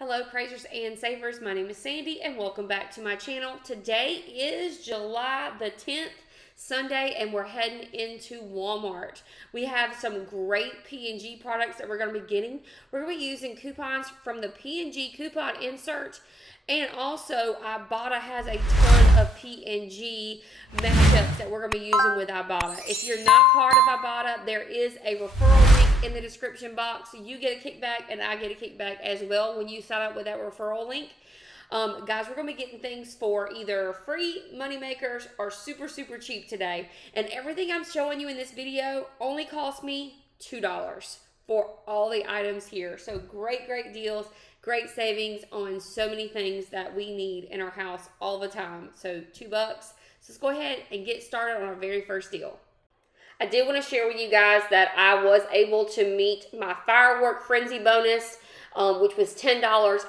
Hello praisers and savers, my name is Sandy and welcome back to my channel. Today is July the 10th, Sunday, and we're heading into Walmart. We have some great P&G products that we're going to be getting. We're going to be using coupons from the P&G coupon insert, and also IBOTTA has a ton of P&G matchups that we're going to be using with IBOTTA. If you're not part of IBOTTA, there is a referral link in the description box. You get a kickback and I get a kickback as well when you sign up with that referral link. Guys, we're going to be getting things for either free money makers or super cheap today. And everything I'm showing you in this video only cost me $2 for all the items here. So great deals, great savings on so many things that we need in our house all the time. So $2. So let's go ahead and get started on our very first deal. I did want to share with you guys that I was able to meet my firework frenzy bonus, which was $10.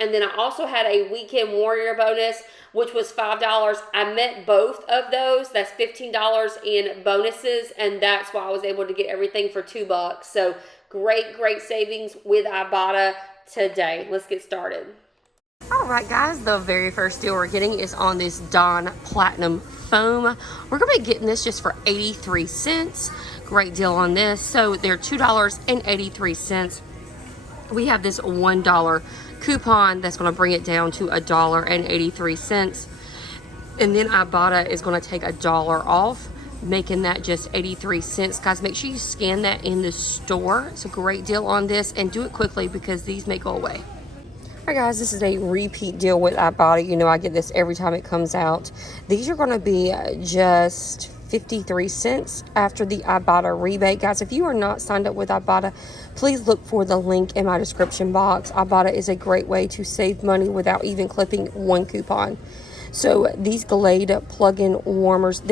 And then I also had a weekend warrior bonus, which was $5. I met both of those. That's $15 in bonuses. And that's why I was able to get everything for $2. So great savings with IBOTTA today. Let's get started. Alright guys, the very first deal we're getting is on this Dawn Platinum Foam. We're going to be getting this just for 83 cents. Great deal on this. So they're $2.83. We have this $1 coupon that's going to bring it down to $1.83. And then IBOTTA is going to take $1 off, making that just 83 cents. Guys, make sure you scan that in the store. It's a great deal on this, and do it quickly because these may go away. All right guys, this is a repeat deal with IBOTTA. You know I get this every time it comes out. These are going to be just 53 cents after the IBOTTA rebate. Guys, if you are not signed up with IBOTTA, please look for the link in my description box. IBOTTA is a great way to save money without even clipping one coupon. So these Glade plug-in warmers,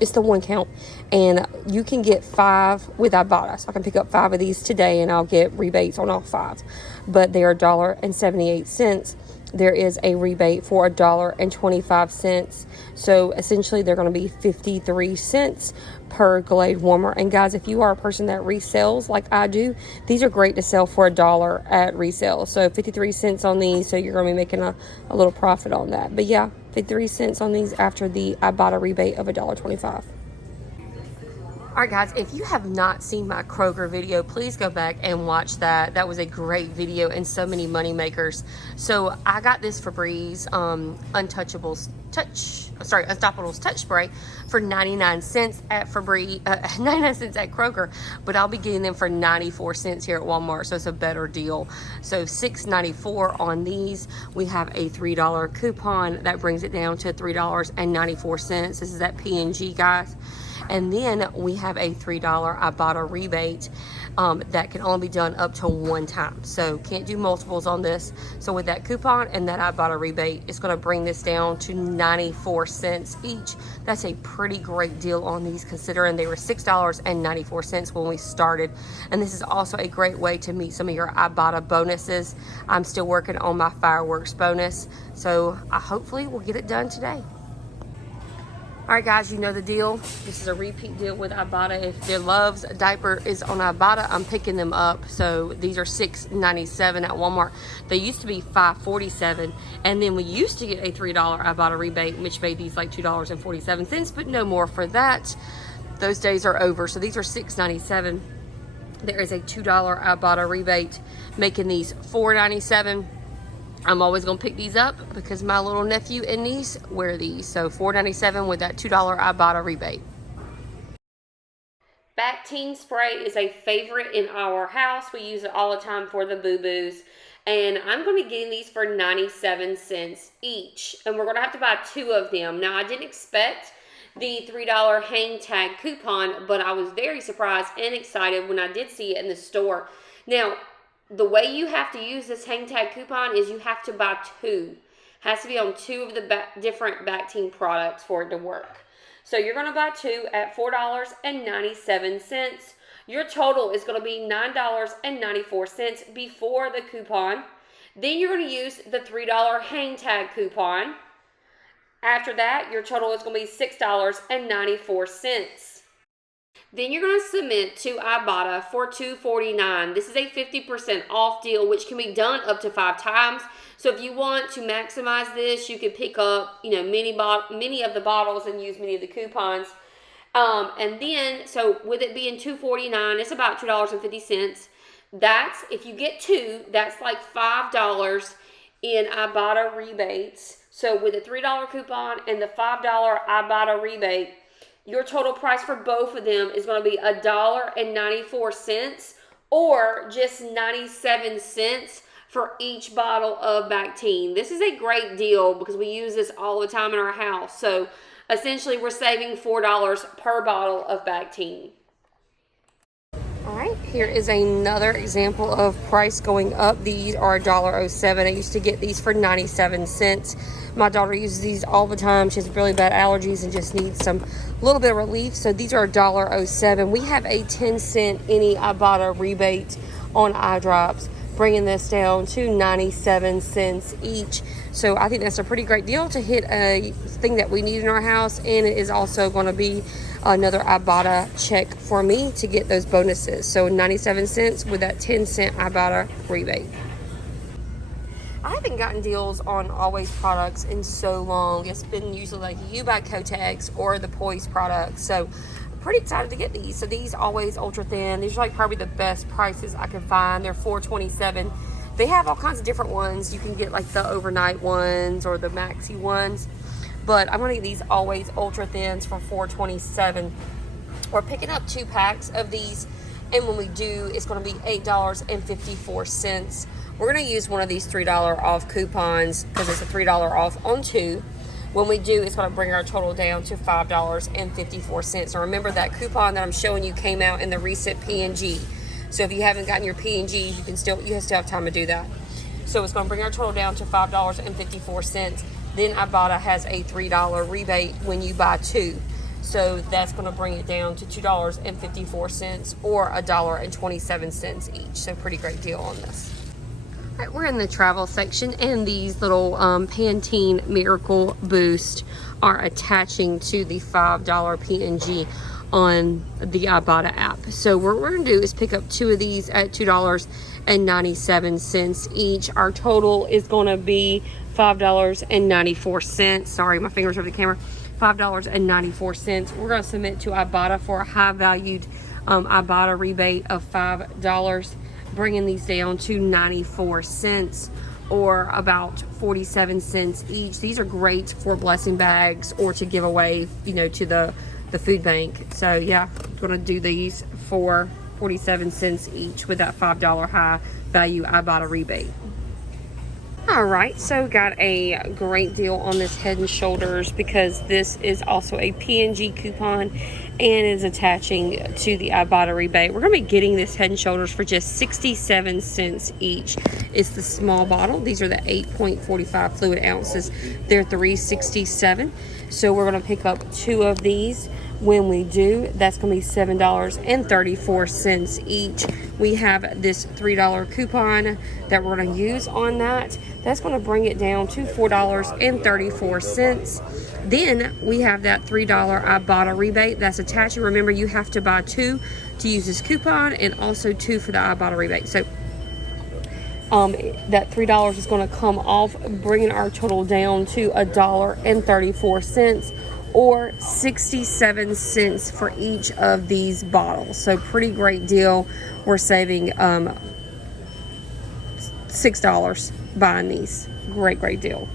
it's the one count, and you can get 5 with IBOTTA. So I can pick up 5 of these today and I'll get rebates on all 5. But they are $1.78. There is a rebate for $1.25. So essentially they're going to be 53 cents per Glade warmer. And guys, if you are a person that resells like I do, these are great to sell for $1 at resale. So 53 cents on these, so you're going to be making a little profit on that. But yeah, 53 cents on these after the IBOTTA rebate of $1.25. Alright guys, if you have not seen my Kroger video, please go back and watch that. That was a great video and so many money makers. So I got this Febreze Unstoppables Touch Spray for 99 cents at Febreze, 99 cents at Kroger, but I'll be getting them for 94 cents here at Walmart, so it's a better deal. So $6.94 on these. We have a $3 coupon that brings it down to $3.94. This is at P&G, guys. And then we have a $3 IBOTTA rebate that can only be done up to one time. So can't do multiples on this. So with that coupon and that IBOTTA rebate, it's going to bring this down to 94 cents each. That's a pretty great deal on these, considering they were $6.94 when we started. And this is also a great way to meet some of your IBOTTA bonuses. I'm still working on my fireworks bonus, so I hopefully will get it done today. Alright guys, you know the deal. This is a repeat deal with IBOTTA. If their Love's diaper is on IBOTTA, I'm picking them up. So these are $6.97 at Walmart. They used to be $5.47, and then we used to get a $3 IBOTTA rebate, which made these like $2.47, but no more for that. Those days are over. So these are $6.97. There is a $2 IBOTTA rebate, making these $4.97. I'm always going to pick these up because my little nephew and niece wear these. So $4.97 with that $2 IBOTTA rebate. Bactine spray is a favorite in our house. We use it all the time for the boo-boos. And I'm going to be getting these for 97 cents each. And we're going to have to buy 2 of them. Now, I didn't expect the $3 hang tag coupon, but I was very surprised and excited when I did see it in the store. Now, the way you have to use this hang tag coupon is you have to buy 2. Has to be on 2 of the different Bactine products for it to work. So you're going to buy 2 at $4.97. Your total is going to be $9.94 before the coupon. Then you're going to use the $3 hang tag coupon. After that, your total is going to be $6.94. Then you're going to submit to IBOTTA for $2.49. This is a 50% off deal, which can be done up to 5 times. So if you want to maximize this, you could pick up, many of the bottles and use many of the coupons. And then, so with it being $2.49, it's about $2.50. That's, if you get 2, that's like $5 in IBOTTA rebates. So with a $3 coupon and the $5 IBOTTA rebate, your total price for both of them is going to be $1.94 or just 97 cents for each bottle of Bactine. This is a great deal because we use this all the time in our house. So essentially we're saving $4 per bottle of Bactine. All right, here is another example of price going up. These are $1.07. I used to get these for 97 cents. My daughter uses these all the time. She has really bad allergies and just needs some little bit of relief. So these are $1.07. We have a 10-cent any IBOTTA rebate on eye drops, bringing this down to 97 cents each. So I think that's a pretty great deal to hit a thing that we need in our house, and it is also going to be another IBOTTA check for me to get those bonuses. So 97 cents with that 10-cent IBOTTA rebate. I haven't gotten deals on Always products in so long. It's been usually like You by Kotex or the Poise products. So I'm pretty excited to get these. So these Always Ultra Thin, these are like probably the best prices I can find. They're $4.27. They have all kinds of different ones. You can get like the overnight ones or the maxi ones. But I'm going to get these Always Ultra Thins for $4.27. We're picking up 2 packs of these. And when we do, it's going to be $8.54. We're going to use one of these $3 off coupons because it's a $3 off on 2. When we do, it's going to bring our total down to $5.54. Now remember that coupon that I'm showing you came out in the recent P&G. So if you haven't gotten your P&G, you still have time to do that. So it's going to bring our total down to $5.54. Then IBOTTA has a $3 rebate when you buy 2. So that's going to bring it down to $2.54 or $1.27 each. So pretty great deal on this. All right, we're in the travel section, and these little Pantene Miracle Boost are attaching to the $5 P&G on the IBOTTA app. So what we're going to do is pick up 2 of these at $2.97 each. Our total is going to be $5.94. Sorry, my fingers over the camera. $5.94. We're going to submit to IBOTTA for a high-valued IBOTTA rebate of $5, bringing these down to 94 cents or about 47 cents each. These are great for blessing bags or to give away, to the food bank. So yeah, I'm going to do these for 47 cents each with that $5 high value IBOTTA rebate. All right, so got a great deal on this Head & Shoulders because this is also a P&G coupon and is attaching to the IBOTTA rebate. We're going to be getting this Head & Shoulders for just 67 cents each. It's the small bottle. These are the 8.45 fluid ounces. They're $3.67. So we're going to pick up 2 of these. When we do, that's going to be $7.34 each. We have this $3 coupon that we're going to use on that. That's going to bring it down to $4.34. Then we have that $3 IBOTTA rebate that's attached. Remember, you have to buy 2 to use this coupon and also 2 for the IBOTTA rebate. So that $3 is going to come off, bringing our total down to $1.34. or 67 cents for each of these bottles. So pretty great deal. We're saving $6 buying these. Great deal.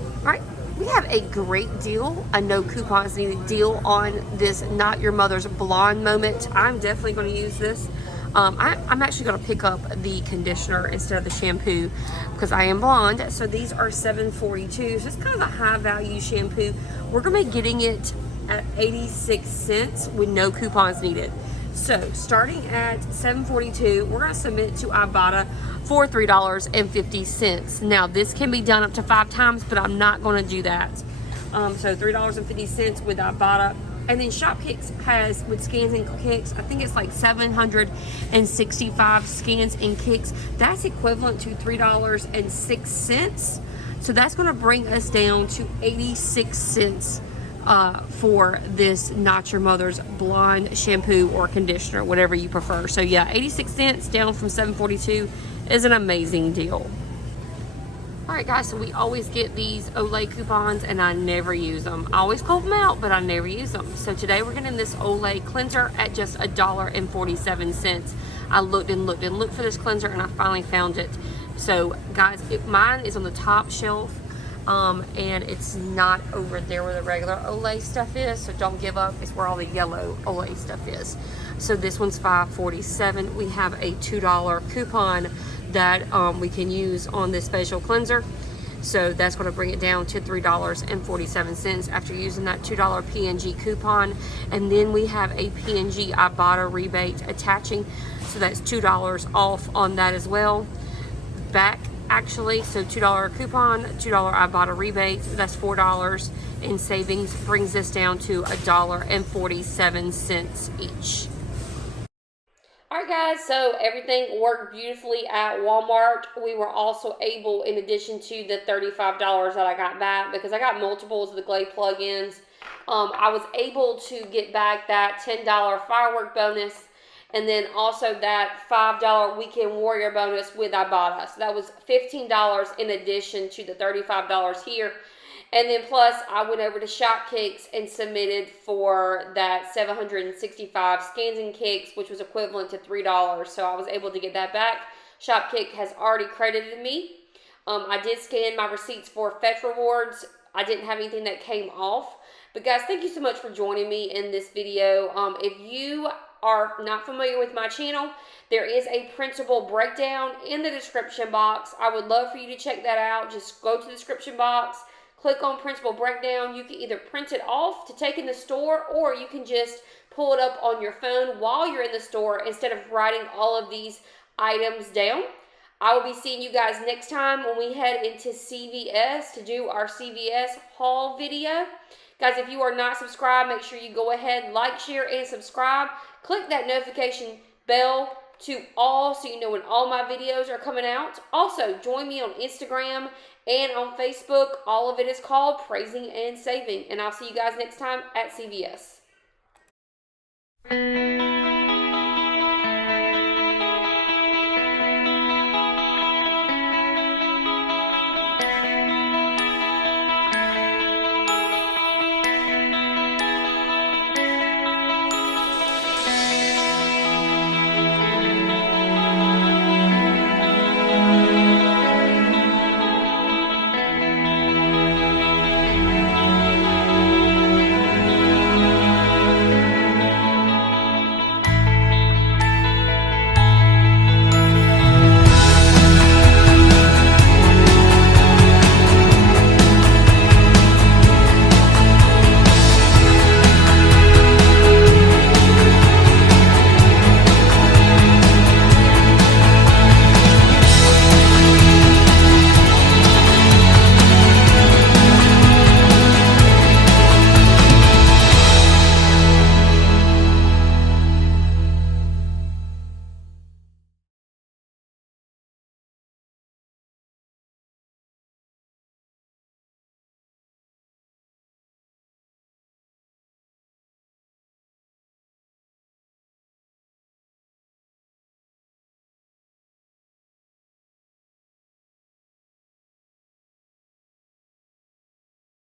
All right, we have a great deal, a no coupons needed deal on this Not Your Mother's Blonde Moment. I'm definitely going to use this. I'm actually going to pick up the conditioner instead of the shampoo because I am blonde. So these are $7.42. So it's kind of a high value shampoo. We're going to be getting it at 86 cents with no coupons needed. So starting at $7.42, we're going to submit to IBOTTA for $3.50. Now this can be done up to 5 times, but I'm not going to do that. So $3.50 with IBOTTA. And then Shopkicks has, with scans and kicks, I think it's like 765 scans and kicks. That's equivalent to $3.06. So that's going to bring us down to 86 cents for this Not Your Mother's Blonde shampoo or conditioner, whatever you prefer. So yeah, 86 cents down from $7.42 is an amazing deal. Alright guys, so we always get these Olay coupons and I never use them. I always call them out, but I never use them. So today we're getting this Olay cleanser at just $1.47. I looked and looked and looked for this cleanser and I finally found it. So guys, mine is on the top shelf and it's not over there where the regular Olay stuff is. So don't give up, it's where all the yellow Olay stuff is. So this one's $5.47. We have a $2 coupon that we can use on this facial cleanser. So that's going to bring it down to $3.47 after using that $2 P&G coupon. And then we have a P&G IBOTTA rebate attaching. So that's $2 off on that as well. Back actually, so $2 coupon, $2 Ibotta rebate, that's $4 in savings, brings this down to $1.47 each. Alright guys, so everything worked beautifully at Walmart. We were also able, in addition to the $35 that I got back, because I got multiples of the Glade plugins, I was able to get back that $10 firework bonus, and then also that $5 Weekend Warrior bonus with Ibotta. So that was $15 in addition to the $35 here. And then plus, I went over to Shopkicks and submitted for that 765 scans and kicks, which was equivalent to $3. So I was able to get that back. Shopkick has already credited me. I did scan my receipts for Fetch Rewards. I didn't have anything that came off. But guys, thank you so much for joining me in this video. If you are not familiar with my channel, there is a printable breakdown in the description box. I would love for you to check that out. Just go to the description box, click on printable breakdown. You can either print it off to take in the store, or you can just pull it up on your phone while you're in the store instead of writing all of these items down. I will be seeing you guys next time when we head into CVS to do our CVS haul video. Guys, if you are not subscribed, make sure you go ahead, like, share, and subscribe. Click that notification bell to all so you know when all my videos are coming out. Also, join me on Instagram and on Facebook. All of it is called Praising and Saving. And I'll see you guys next time at CVS.